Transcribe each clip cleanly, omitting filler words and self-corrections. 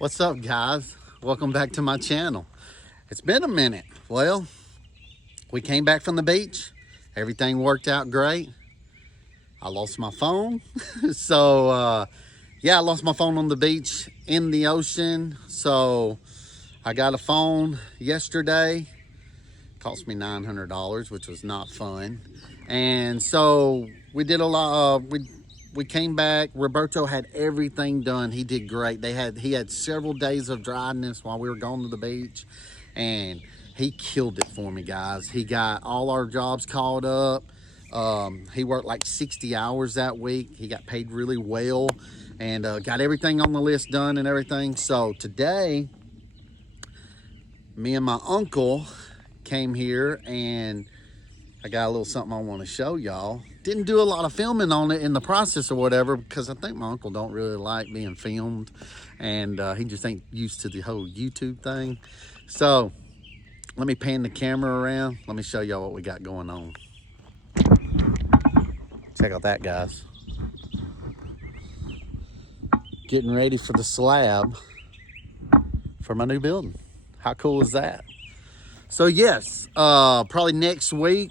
What's up, guys? Welcome back to my channel. It's been a minute. Well, we came back from the beach. Everything worked out great. I lost my phone. Yeah, I lost my phone on the beach in the ocean. So I got a phone yesterday. Cost me $900, which was not fun. And so we did a lot. We came back. Roberto had everything done. He did great. He had several days of dryness while we were going to the beach, and he killed it for me, guys. He got all our jobs caught up. He worked like 60 hours that week. He got paid really well, and got everything on the list done and everything. So today, me and my uncle came here, and I got a little something I want to show y'all. Didn't do a lot of filming on it in the process or whatever, because I think my uncle don't really like being filmed, and he just ain't used to the whole YouTube thing. So let me pan the camera around. Let me show y'all what we got going on. Check out that, guys. Getting ready for the slab for my new building. How cool is that? So yes, probably next week,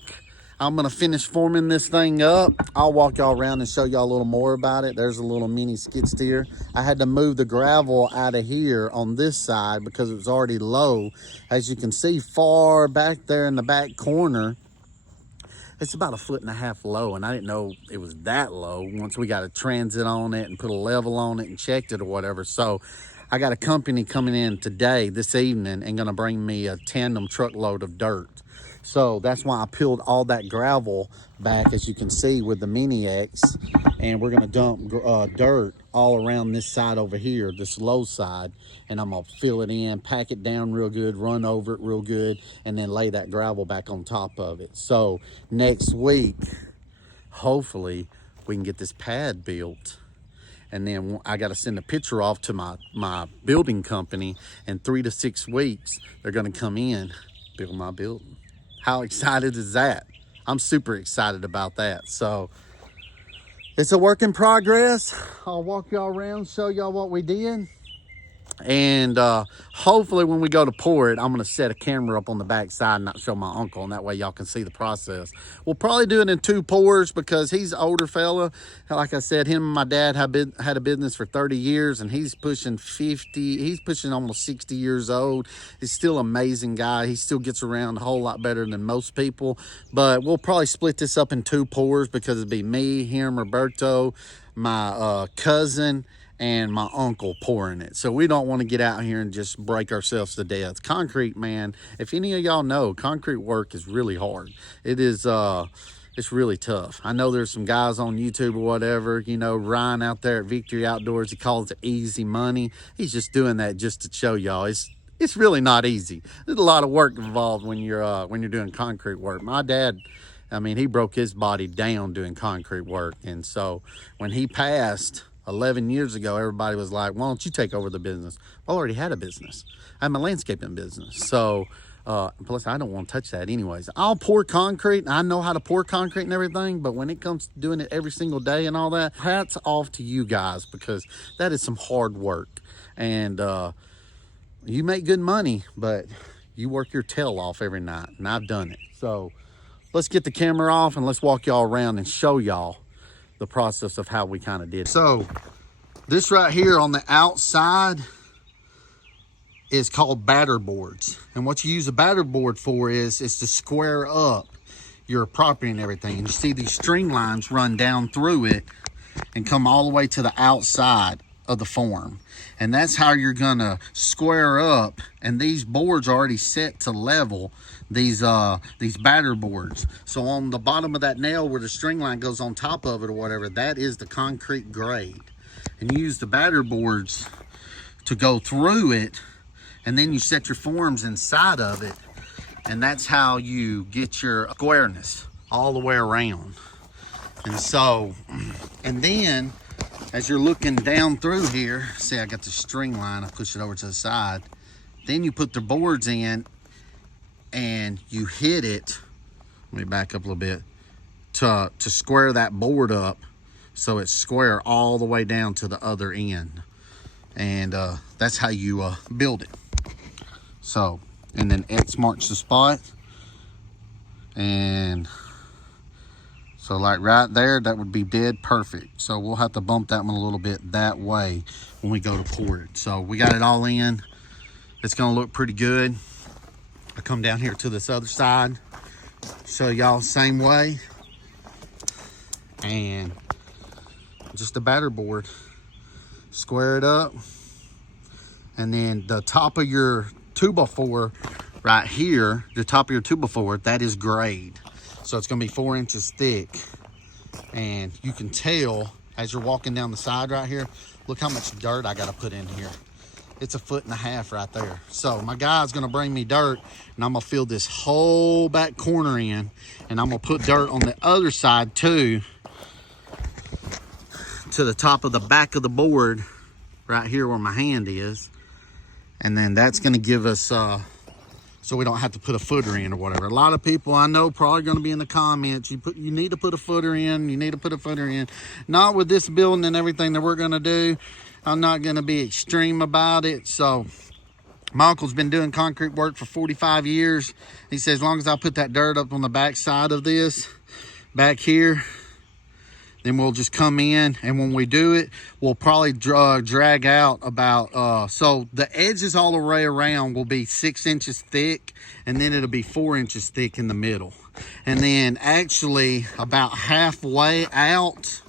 I'm gonna finish forming this thing up. I'll walk y'all around and show y'all a little more about it. There's a little mini skid steer. I had to move the gravel out of here on this side because it was already low. As you can see far back there in the back corner, it's about 1.5 feet low, and I didn't know it was that low once we got a transit on it and put a level on it and checked it or whatever. So I got a company coming in today, this evening, and gonna bring me a tandem truckload of dirt. So that's why I peeled all that gravel back, as you can see, with the Mini X, and we're gonna dump dirt all around this side over here, this low side, and I'm gonna fill it in, pack it down real good, run over it real good, and then lay that gravel back on top of it. So next week, hopefully, we can get this pad built. And then I got to send a picture off to my building company. In 3 to 6 weeks, they're going to come in, build my building. How excited is that? I'm super excited about that. So it's a work in progress. I'll walk y'all around, show y'all what we did. And hopefully when we go to pour it, I'm going to set a camera up on the back side and not show my uncle, and that way y'all can see the process. We'll probably do it in 2 pours because he's an older fella. Like I said, him and my dad had a business for 30 years, and he's pushing 50. He's pushing almost 60 years old. He's still an amazing guy. He still gets around a whole lot better than most people. But we'll probably split this up in 2 pours because it'd be me, him, Roberto, my cousin, and my uncle pouring it. So we don't want to get out here and just break ourselves to death. Concrete, man, if any of y'all know, concrete work is really hard. It is, it's really tough. I know there's some guys on YouTube or whatever, you know, Ryan out there at Victory Outdoors, he calls it easy money. He's just doing that just to show y'all it's really not easy. There's a lot of work involved when you're doing concrete work. My dad, I mean, he broke his body down doing concrete work. And so when he passed 11 years ago, everybody was like, why don't you take over the business? I already had a business. I had my landscaping business. So, plus I don't want to touch that anyways. I'll pour concrete. I know how to pour concrete and everything, but when it comes to doing it every single day and all that, hats off to you guys, because that is some hard work. And you make good money, but you work your tail off every night, and I've done it. So let's get the camera off and let's walk y'all around and show y'all the process of how we kind of did it. So this right here on the outside is called batter boards. And what you use a batter board for is to square up your property and everything. And you see these string lines run down through it and come all the way to the outside of the form. And that's how you're gonna square up. And these boards are already set to level these batter boards. So on the bottom of that nail where the string line goes on top of it or whatever, that is the concrete grade. And you use the batter boards to go through it, and then you set your forms inside of it, and that's how you get your squareness all the way around. And so, and then as you're looking down through here, see I got the string line, I push it over to the side, then you put the boards in and you hit it, let me back up a little bit, to square that board up so it's square all the way down to the other end. And that's how you build it. So, and then X marks the spot. And so like right there, that would be dead perfect. So we'll have to bump that one a little bit that way when we go to pour it. So we got it all in. It's gonna look pretty good. I come down here to this other side, show y'all same way. And just a batter board. Square it up. And then the top of your 2x4 right here, the top of your 2x4, that is grade. So it's gonna be 4 inches thick. And you can tell as you're walking down the side right here, look how much dirt I gotta put in here. It's 1.5 feet right there. So my guy's gonna bring me dirt, and I'm gonna fill this whole back corner in, and I'm gonna put dirt on the other side too, to the top of the back of the board right here where my hand is. And then that's gonna give us, so we don't have to put a footer in or whatever. A lot of people I know probably gonna be in the comments, you need to put a footer in, you need to put a footer in. Not with this building and everything that we're gonna do. I'm not gonna be extreme about it. So my uncle's been doing concrete work for 45 years. He says as long as I put that dirt up on the back side of this, back here, then we'll just come in, and when we do it, we'll probably drag out about, so the edges all the way around will be 6 inches thick, and then it'll be 4 inches thick in the middle. And then actually about halfway out,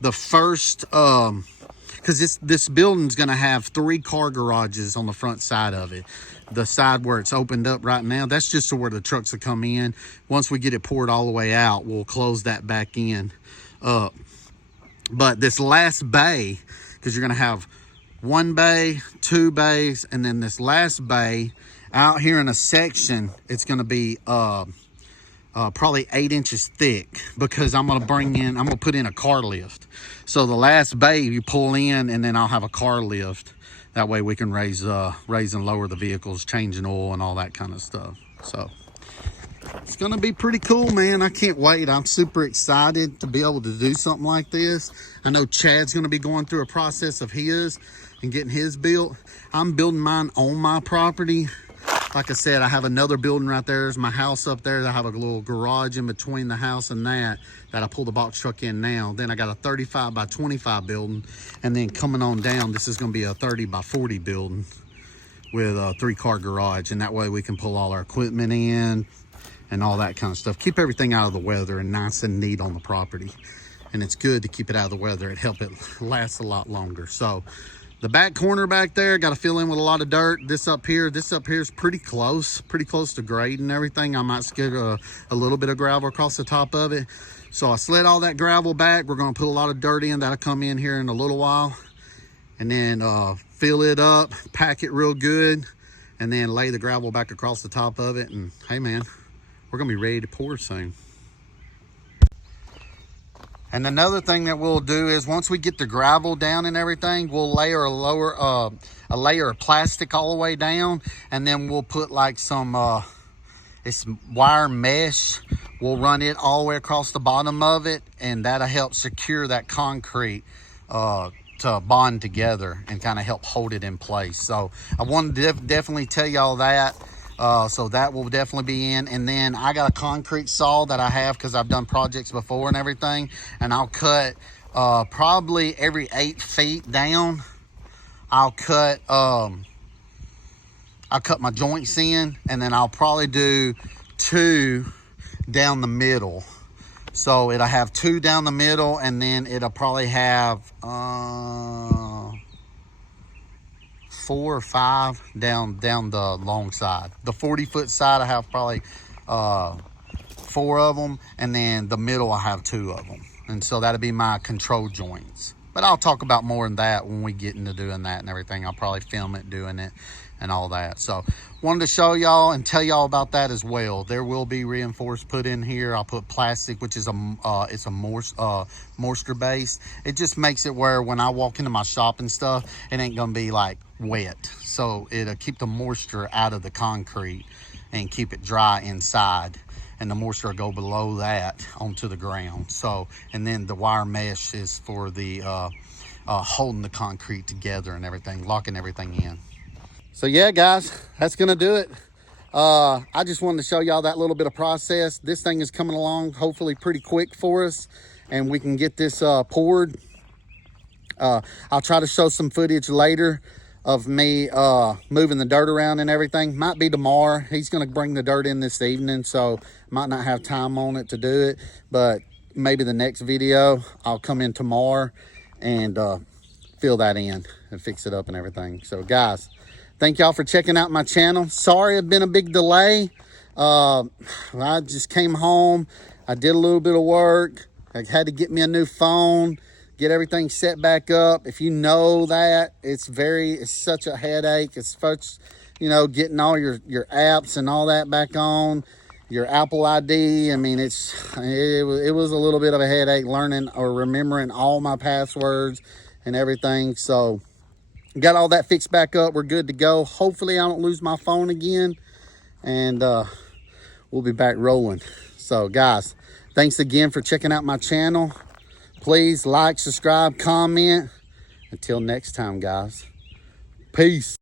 the first, because this building's gonna have 3 car garages on the front side of it. The side where it's opened up right now, that's just where the trucks will come in. Once we get it poured all the way out, we'll close that back in. But this last bay, because you're gonna have 1 bay, 2 bays, and then this last bay out here in a section, it's gonna be probably 8 inches thick, because I'm gonna put in a car lift. So the last bay you pull in, and then I'll have a car lift. That way we can raise and lower the vehicles, changing oil and all that kind of stuff. So it's gonna be pretty cool, man. I can't wait. I'm super excited to be able to do something like this. I know Chad's gonna be going through a process of his and getting his built. I'm building mine on my property. Like I said, I have another building right there. There's my house up there. I have a little garage in between the house and that I pull the box truck in now. Then I got a 35 by 25 building. And then coming on down, this is gonna be a 30 by 40 building with a 3-car garage. And that way we can pull all our equipment in and all that kind of stuff. Keep everything out of the weather and nice and neat on the property. And it's good to keep it out of the weather. It helps it last a lot longer. So the back corner back there, got to fill in with a lot of dirt. This up here is pretty close to grade and everything. I might skid a little bit of gravel across the top of it. So I slid all that gravel back. We're gonna put a lot of dirt in. That'll come in here in a little while. And then fill it up, pack it real good, and then lay the gravel back across the top of it. And hey man, we're gonna be ready to pour soon. And another thing that we'll do is once we get the gravel down and everything, we'll layer a layer of plastic all the way down, and then we'll put like some it's wire mesh. We'll run it all the way across the bottom of it, and that'll help secure that concrete to bond together and kind of help hold it in place. So I wanted to definitely tell y'all that. So that will definitely be in. And then I got a concrete saw that I have because I've done projects before and everything, and I'll cut probably every 8 feet down. I'll cut my joints in, and then I'll probably do 2 down the middle. So it'll have 2 down the middle, and then it'll probably have 4 or 5 down the long side. The 40-foot side, I have probably 4 of them, and then the middle I have 2 of them. And so that'll be my control joints. But I'll talk about more than that when we get into doing that and everything. I'll probably film it doing it and all that. So wanted to show y'all and tell y'all about that as well. There will be reinforced put in here. I'll put plastic, which is it's a moisture based. It just makes it where when I walk into my shop and stuff, it ain't gonna be like wet. So it'll keep the moisture out of the concrete and keep it dry inside, and the moisture will go below that onto the ground. So, and then the wire mesh is for the holding the concrete together and everything, locking everything in. So yeah, guys, that's gonna do it. I just wanted to show y'all that little bit of process. This thing is coming along hopefully pretty quick for us, and we can get this poured. I'll try to show some footage later of me moving the dirt around and everything. Might be tomorrow. He's gonna bring the dirt in this evening, so might not have time on it to do it, but maybe the next video I'll come in tomorrow and fill that in and fix it up and everything. So guys, thank y'all for checking out my channel. Sorry it's been a big delay. I just came home. I did a little bit of work. I had to get me a new phone, get everything set back up. If you know that, it's such a headache. It's such, you know, getting all your apps and all that back on, your Apple ID. I mean, it was a little bit of a headache learning or remembering all my passwords and everything. So got all that fixed back up. We're good to go. Hopefully I don't lose my phone again, and we'll be back rolling. So guys, thanks again for checking out my channel. Please like, subscribe, comment. Until next time, guys. Peace.